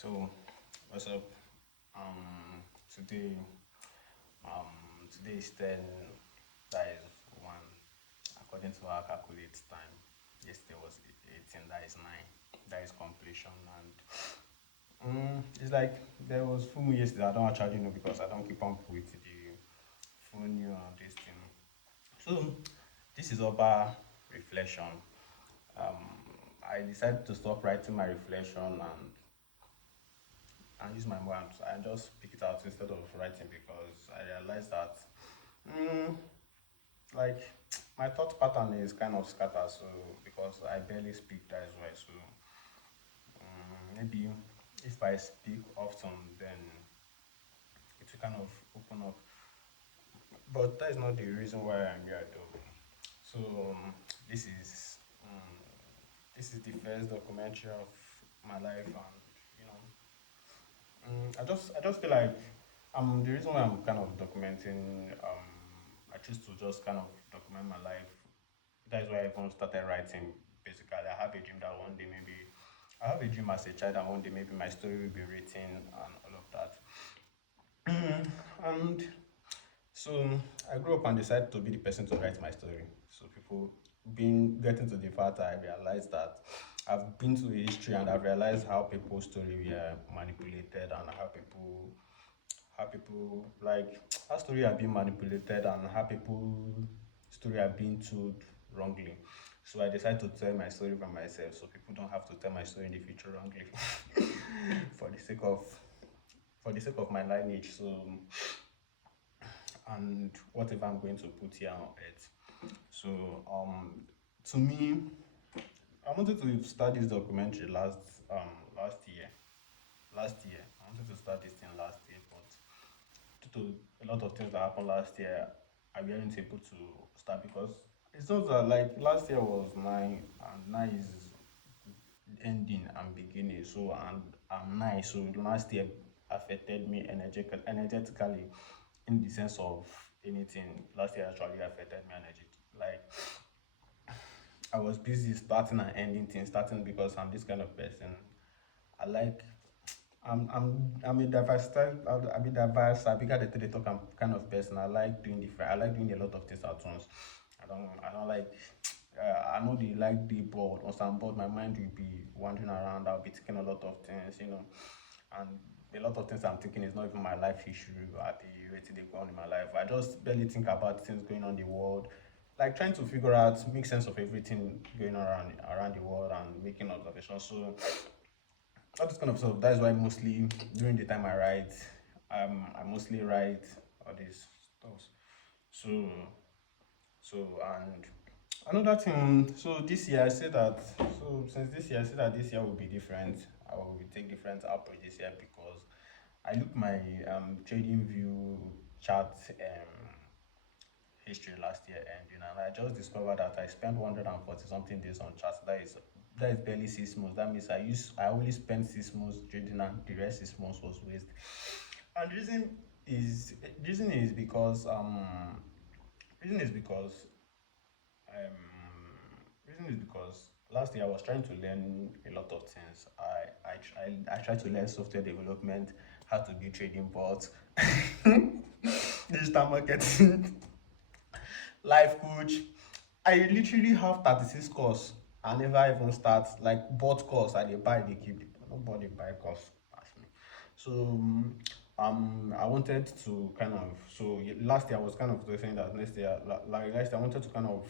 So, what's up? Um, today, today is 10, that is 1. According to our calculate time, yesterday was 18, that is 9, that is completion. And it's like there was full moon yesterday. I don't actually know because I don't keep up with the full new and this thing. So, this is Oba Reflection. I decided to stop writing my reflection and use my mind and just pick it out instead of writing because I realized that mm, like my thought pattern is kind of scattered, so because I barely speak, that is why. So maybe if I speak often, then it will kind of open up, but that is not the reason why I'm here though. So this is um, this is the first documentary of my life, and you know I just feel like the reason why I'm kind of documenting, I choose to just kind of document my life. That is why I even started writing. Basically, I have a dream that one day maybe I have a dream as a child that one day maybe my story will be written and all of that. And so I grew up and decided to be the person to write my story. So people being getting to the part, I realized that I've been to history and I've realized how people's story were manipulated and how people like how story are being manipulated and how people story are being told wrongly. So I decided to tell my story by myself so people don't have to tell my story in the future wrongly for the sake of my lineage. So and whatever I'm going to put here on earth. So to me, I wanted to start this documentary last year. I wanted to start this thing last year, but due to a lot of things that happened last year, I wasn't able to start because it's not that like last year was 9 and 9 is ending and beginning. So and I'm 9, so last year affected me energetically in the sense of anything. Last year actually affected me like I was busy starting and ending things, starting because I'm this kind of person. I like I'm a diverse. I become the talk. I'm kind of person. I like doing different. I like doing a lot of things at once. I don't like. I know they like the bored. Once I'm bored, my mind will be wandering around. I'll be thinking a lot of things, and a lot of things I'm thinking is not even my life issue. At the rate they go on in my life, I just barely think about things going on in the world, like trying to figure out, make sense of everything going on around the world and making observations. So all this kind of stuff. That's why mostly during the time I write, I mostly write all these stuff. So and another thing. So this year I say that. So since this year I say that this year will be different. I will take different approach this year because I look my trading view chart history last year ending, and I just discovered that I spent 140 something days on charts. That is barely 6 months. That means I only spent 6 months trading and the rest 6 months was waste. And is reason is because reason is because reason is because last year I was trying to learn a lot of things. I tried to learn software development, how to do trading bots, digital marketing, life coach. I literally have 36 course. I never even start like bought course. I dey buy, they keep. Nobody buy course pass me. So I wanted to kind of last year I was kind of saying that next year like next year I wanted to kind of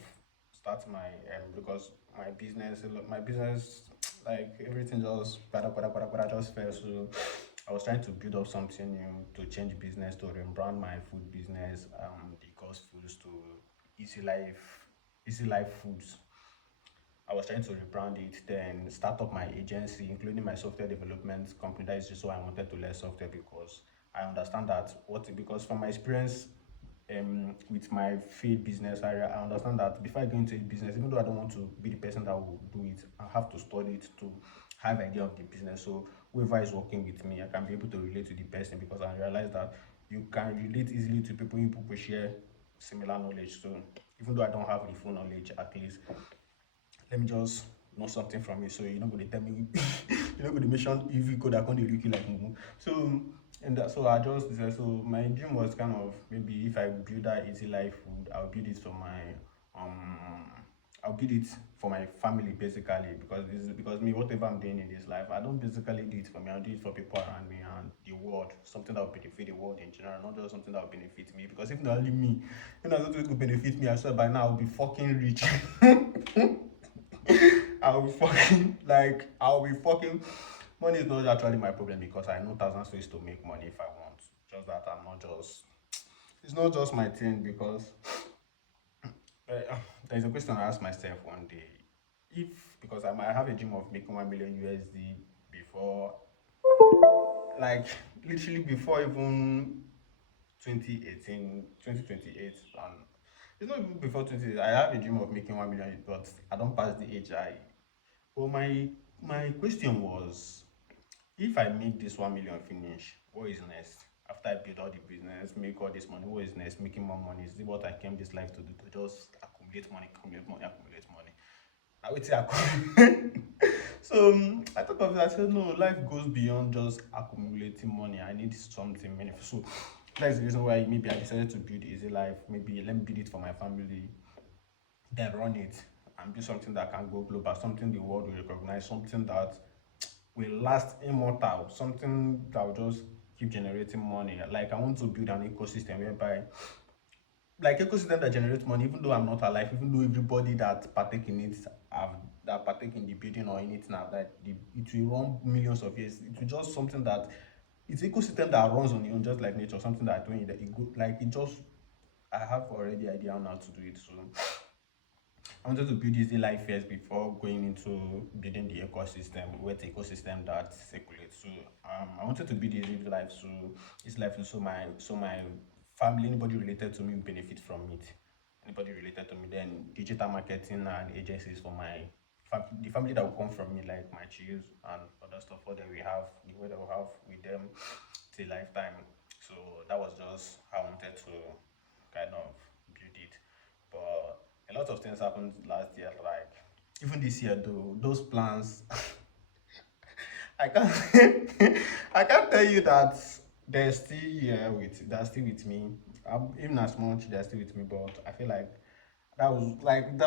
start my because my business like everything just just fell. So I was trying to build up something new to change business, to rebrand my food business, the cost foods to easy life easy life foods. I was trying to rebrand it, then start up my agency, including my software development company. That is just why I wanted to learn software because I understand that because from my experience with my field business area, I understand that before I go into a business, even though I don't want to be the person that will do it, I have to study it to have idea of the business. So whoever is working with me, I can be able to relate to the person because I realize that you can relate easily to people. You people share similar knowledge. So even though I don't have the full knowledge, at least let me just know something from you. So you're not going to tell me You know, the mission EV code I can't look you like so and that, so I just decided, so my dream was kind of maybe if I build that easy life food, I'll build it for my I'll build it for my family basically because this is because me whatever I'm doing in this life I don't basically do it for me, I do it for people around me and the world, something that will benefit the world in general, not just something that will benefit me because if not only me, if not something to benefit me, I swear by now I'll be fucking rich. I'll be fucking like I'll be fucking. Money is not actually my problem because I know thousands ways to make money if I want. Just that I'm not just. It's not just my thing because there's a question I asked myself one day. If because I might have a dream of making 1 million USD before, like literally before even 2018, 2028, and it's not even before 20. I have a dream of making 1 million, but I don't pass the age. Well, my question was, if I make this 1 million finish, what is next? After I build all the business, make all this money, what is next? Making more money. Is it what I came this life to do? To just accumulate money, accumulate money, accumulate money. I would say accumulate. So I thought of it. I said, no, life goes beyond just accumulating money. I need something meaningful. So that's the reason why maybe I decided to build Easy Life. Maybe let me build it for my family, then run it and be something that can go global, something the world will recognize, something that will last immortal, something that will just keep generating money. Like I want to build an ecosystem whereby like ecosystem that generates money, even though I'm not alive, even though everybody that partake in it have that partake in the building or in it now, that it will run millions of years. It will just something that it's ecosystem that runs on its own, just like nature, something that doing that it good like it just I have already idea on how to do it. So I wanted to build easy life first before going into building the ecosystem, wet ecosystem that circulates. So I wanted to build easy life, so this life so my family, anybody related to me will benefit from it. Anybody related to me, then digital marketing and agencies for my the family that will come from me, like my chills and other stuff. What that we have, the way that we have with them till lifetime. So that was just how I wanted to kind of build it. But a lot of things happened last year, like even this year though, those plans I can't I can't tell you that they're still here with they're still with me. Even as much they're still with me, but I feel like that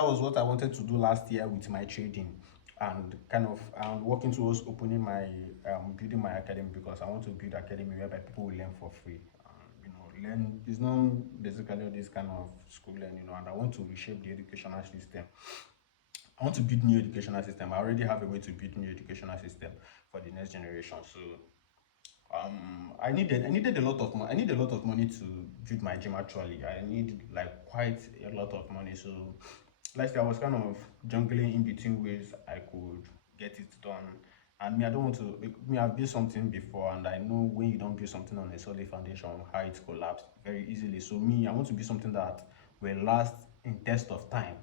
was what I wanted to do last year with my trading and kind of working towards opening my building my academy because I want to build academy whereby people will learn for free. You know, learn it's not basically this kind of school learning, you know, and I want to reshape the educational system. I want to build new educational system. I already have a way to build new educational system for the next generation. So I needed a lot of money. I need a lot of money to build my gym actually. I need like quite a lot of money. So last year I was kind of jungling in between ways I could get it done. And me, I don't want to me, I've built something before and I know when you don't build something on a solid foundation, how it collapses very easily. So me, I want to build something that will last in test of time.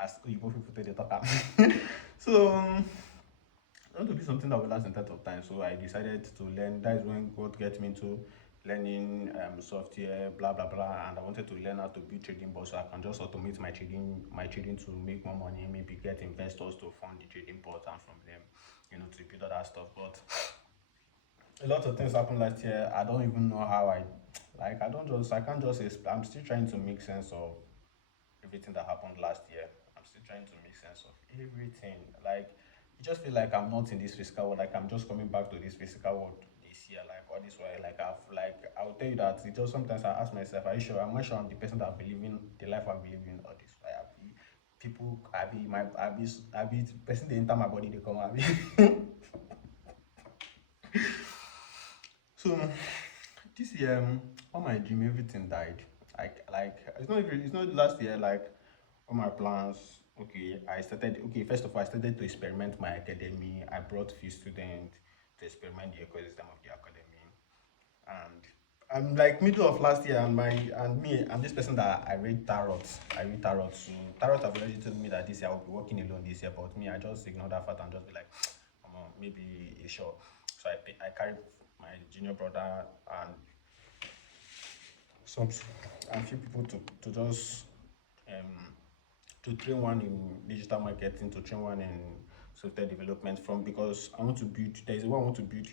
As you both people take the talk am. So I want to do something that will last in terms of time. So I decided to learn. That is when God get me into learning software, blah blah blah. And I wanted to learn how to build trading bots so I can just automate my trading to make more money, maybe get investors to fund the trading bot and from them, you know, to build all that stuff. But a lot of things happened last year. I don't even know how I can't just explain. I'm still trying to make sense of everything that happened last year. I'm still trying to make sense of everything. Like, it just feel like I'm not in this physical world. Like I'm just coming back to this physical world this year. Like all this way. I'll tell you that it just sometimes I ask myself, are you sure? I'm not sure I'm the person that believe in the life I'm living or this way. People I be the person they enter my body they come I be. So this year, all my dream, everything died. Like it's not last year. Like all my plans. Okay, I started. Okay, first of all, I started to experiment my academy. I brought few students to experiment the ecosystem of the academy, and I'm like middle of last year, and I'm this person that I read tarot. I read tarot. So tarot have already told me that this year I will be working alone this year, but me, I just ignore that fact and just be like, come on, maybe it's sure. So I carry my junior brother and some and few people to just um to train one in digital marketing, to train one in software development from, because I want to build. There is a way I want to build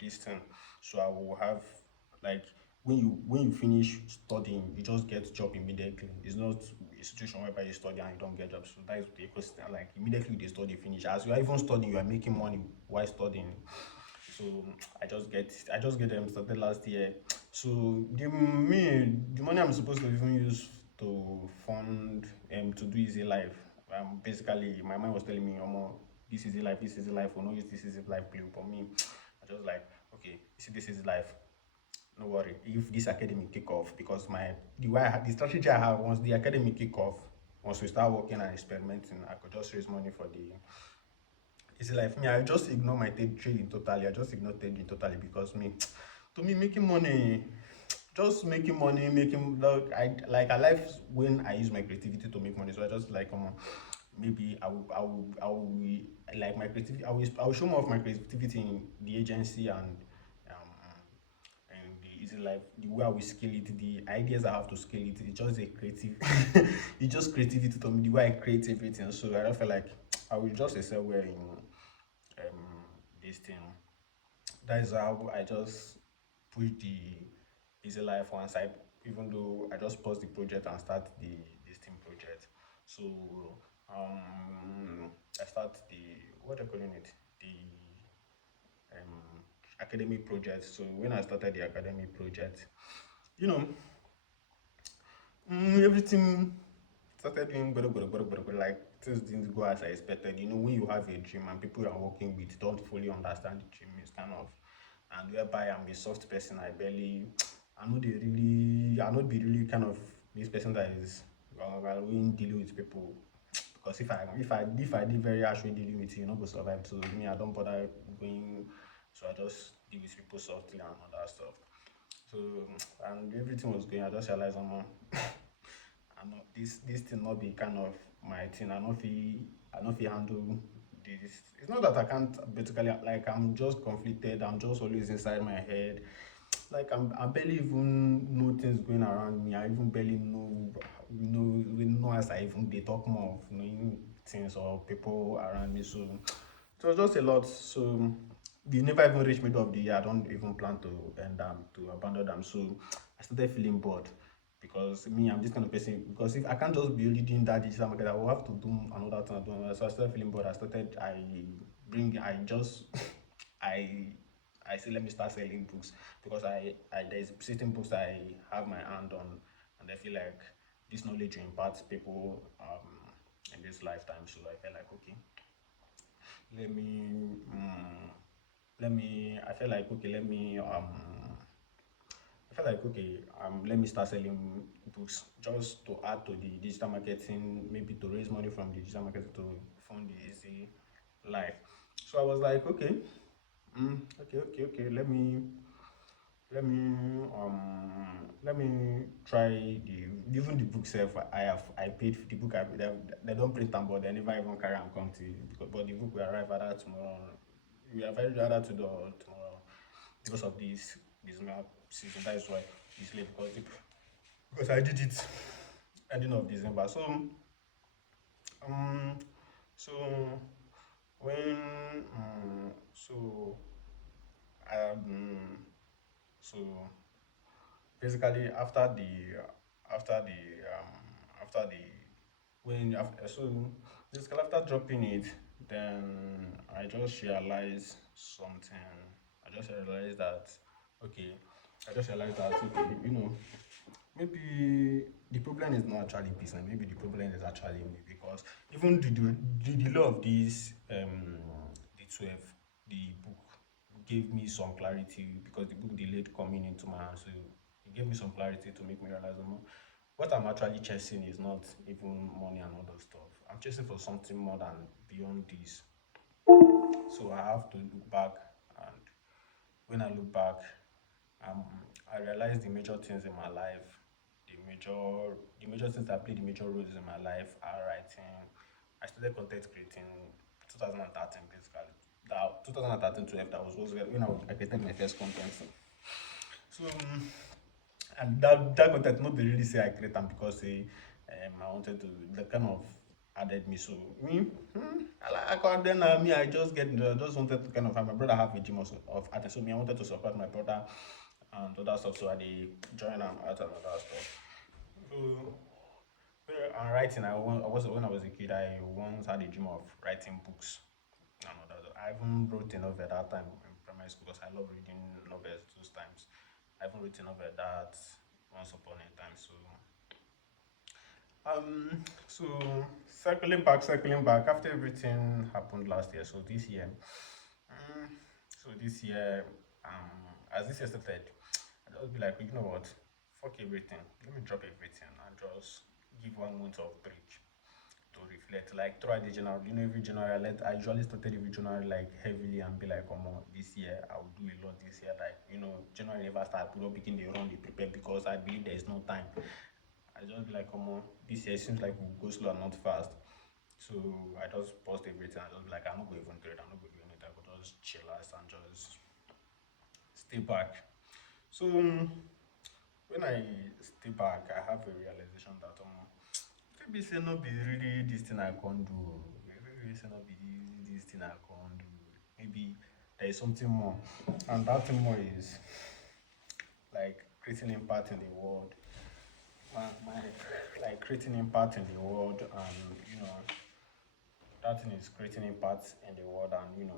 this thing. So I will have, like, when you finish studying, you just get job immediately. It's not a situation whereby you study and you don't get job. So that is the ecosystem. Like immediately the study finish, as you are even studying, you are making money while studying. So I just get them started last year. So the money I'm supposed to even use to fund to do Easy Life. Basically my mind was telling me, this is life, this is life, will not use this is life play. But me, I just like, okay, you see, this is life. No worry, if this academic kick off, because the strategy I have, once the academic kick off, once we start working and experimenting, I could just raise money for the. It's like me, I just ignore my trading totally. I just ignore trading totally because me, to me, making money, just making money, making I like when I use my creativity to make money. So I just like, maybe I will like my creativity. I will show more of my creativity in the agency and the Easy Life. The way I will scale it, the ideas I have to scale it. It's just a creative. It's just creativity to me. The way I create everything. So I don't feel like I will just excel well in this thing. That is how I just put the Easy Life one side, even though I just pause the project and start this team project. So I start the, what are you calling it, the academic project. So when I started the academic project, you know, everything started doing better, like things didn't go as I expected. You know, when you have a dream and people you are working with don't fully understand the dream, it's kind of, and whereby I'm a soft person, I not be really kind of this person that is when dealing with people. Because if I did very harsh when dealing with you, you're not gonna survive. So me, I don't bother going. So I just deal with people softly and all that stuff. So and everything was going. I just realized, I know this thing not be kind of my thing. I not feel handle this. It's not that I can't, basically, like I'm just conflicted. I'm just always inside my head. Like I barely even know things going around me. I even barely know as I even they talk more of knowing things or people around me. So it was just a lot. So they never even reached middle of the year. I don't even plan to end them, to abandon them. So I started feeling bored, because me, I'm this kind of person. Because if I can't just be only doing that digital market, I will have to do another thing. Do another. So I started feeling bored. I just I I say let me start selling books, because I there's certain books I have my hand on, and I feel like this knowledge will impact people in this lifetime. So I felt like, okay, let me I feel like, okay, let me start selling books, just to add to the digital marketing, maybe to raise money from the digital marketing to fund the Easy Life. So I was like, okay, okay. Let me try the even the book self. I paid for the book. They don't print them, but they never even carry and come to but the book will arrive either tomorrow. We are very rather to the tomorrow, because of this map season. That is why it's late, because I did it ending of December. Um so when so um so basically after the after the when after so basically after dropping it, then I just realized something. I just realized that okay, okay, maybe the problem is not actually business. Maybe the problem is actually me, because even the law of this the 12, the book gave me some clarity, because the book delayed coming into my hands. So it gave me some clarity to make me realize what I'm actually chasing is not even money and other stuff. I'm chasing for something more than beyond this. So I have to look back, and when I look back, um, I realized the major things in my life, the major things that played the major roles in my life are writing. I started content creating 2013 basically. That 2013 12, that was when I created my first content. So and that content not be really say I create them because I wanted to the kind of added me. So me, I can't then me. I just wanted to kind of have my brother have a gym of art. So me, I wanted to support my brother and other stuff. So I did join art and other stuff. So and writing, I was when I was a kid, I once had a dream of writing books. And others. I even wrote a novel that time in primary school because I love reading novels those times. I even wrote a novel that once upon a time. So circling back after everything happened last year. Um, this year, as this year started, I just be like, you know what, fuck everything. Let me drop everything and just give 1 month of break to reflect. Like throughout the January, every January I usually started every January like heavily and be like, come on, this year I will do a lot this year. Like, January never start, put up begin the run, they prepare because I believe there is no time. I just be like, come on, this year seems like we'll go slow and not fast. So I just post everything. I just be like, I'm not going to even trade, I'm not going to do anything. I could just chill out and just stay back. So when I stay back, I have a realization that maybe say not be really this thing I can't do. Maybe say not be this thing I can't do. Maybe there is something more, and that thing more is like creating impact in the world. My like creating impact in the world, and that thing is creating impact in the world, and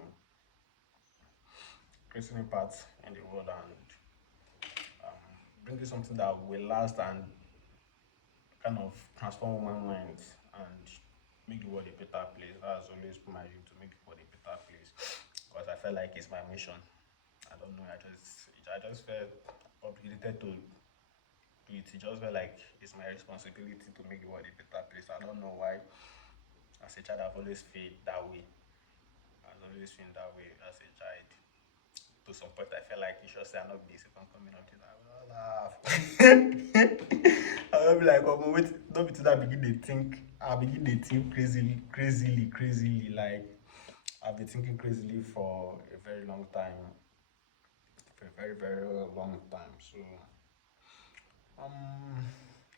creating impact in the world, and bringing something that will last and kind of transform human minds and make the world a better place. That's always my aim, to make the world a better place, because I feel like it's my mission. I don't know. I just felt obligated to do it. It just felt like it's my responsibility to make the world a better place. I don't know why. As a child, I've always felt that way. I've always felt that way as a child. To some point, I felt like you should say I'm not basic on coming up this. I will laugh. I will be like, oh, wait, don't be to that begin to think. I begin to think crazily. Like I've been thinking crazily for a very long time, for a very long time. Um,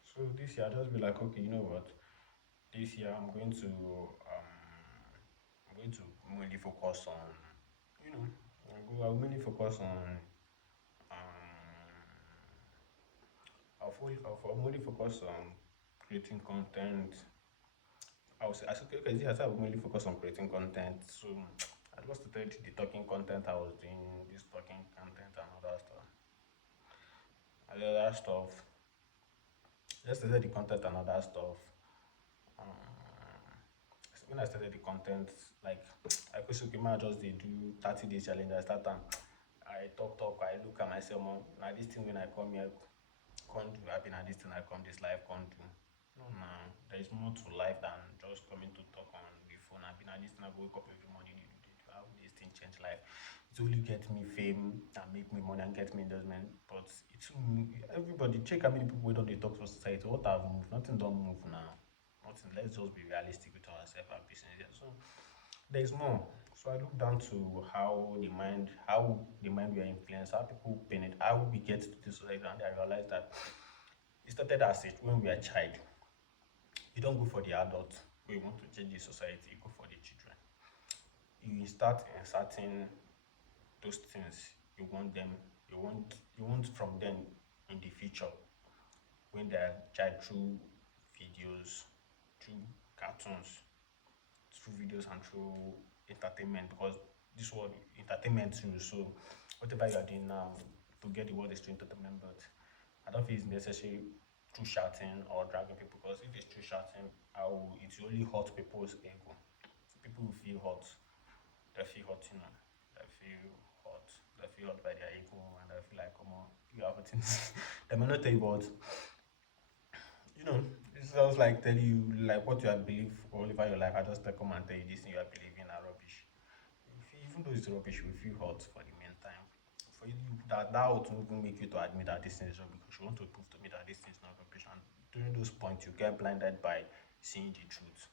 so this year I just be like, okay, you know what? This year I'm going to mainly focus on, you know, I'll mainly focus on um I'll mainly focus on creating content. I said, okay, this I will mainly focus on creating content. So I just started the talking content I was doing, this talking content and other stuff. And other stuff. Just started the content and other stuff. Um, so when I started the content, like I could say, okay, man, just they do 30 days challenge. I start and I talk, I look at myself, man, now this thing when I come here, can't do. I've been at this thing, I come this life, can't do. No, nah, there is more to life than just coming to talk on the phone. I've been at this thing, I go wake up every morning, how this thing change life. It only get me fame and make me money and get me endorsement. But it's everybody check how many people we don't they talk for society. What have moved? Nothing don't move now. Nothing. Let's just be realistic with ourselves and business. Yeah. So there's more. So I look down to how the mind we are influenced, how people paint it, how we get to this society, and I realized that it started as it when we are child. You don't go for the adult where you want to change the society, you go for the children. You start inserting those things you want them, you want from them in the future when they're child, through videos, through cartoons, through videos and through entertainment, because this world entertainment too. So whatever you are doing now to get the world is through entertainment, but I don't feel it's necessary through shouting or dragging people, because if it's through shouting, it will only hurt people's ego. People will feel hurt. They feel hurt, They feel hurt. They feel hurt by their ego, and they feel like, come on, you have hurting. They may not tell you, but it sounds like telling you like what you have believed all over your life. I just come and tell you this thing you are believing are rubbish. Even though it's rubbish, we feel hurt for the meantime. For you, that would even make you to admit that this thing is rubbish, because you want to prove to me that this thing is not rubbish. And during those points, you get blinded by seeing the truth.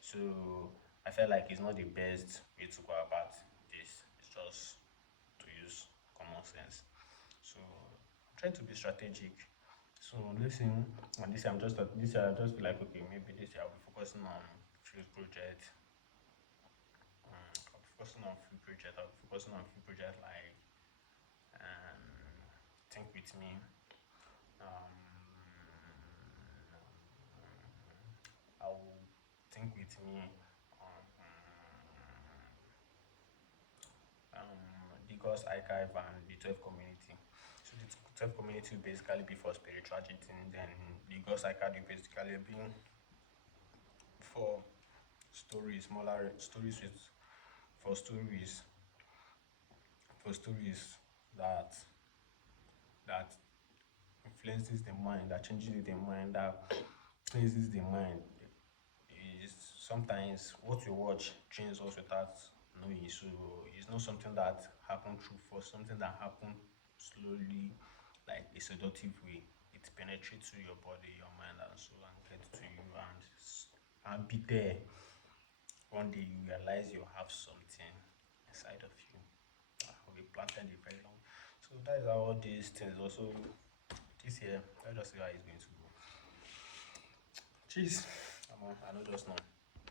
So I felt like it's not the best way to go about this. It's just to use common sense. So I'm trying to be strategic. So listen, and this year I just feel like, okay, maybe this year I'll be focusing on few projects. I'm focusing on few projects. I'm focusing on few projects like um, Think With Me. Um, I will Think With Me. Um, the God's Archive and the 12 Community. So the 12 Community will basically be for spirituality, then the God's Archive will basically be for stories, smaller stories with for stories for stories that that influences the mind, that changes the mind, that cleanses the mind. Is sometimes what you watch changes us without knowing. So it's not something that happened through force, something that happened slowly, like a seductive way. It penetrates through your body, your mind, and soul, and gets to you, and be there. One day you realize you have something inside of you that will be planted a very long. So that is how all these things also this year. Let us see how it's going to go. Jeez, I don't just know.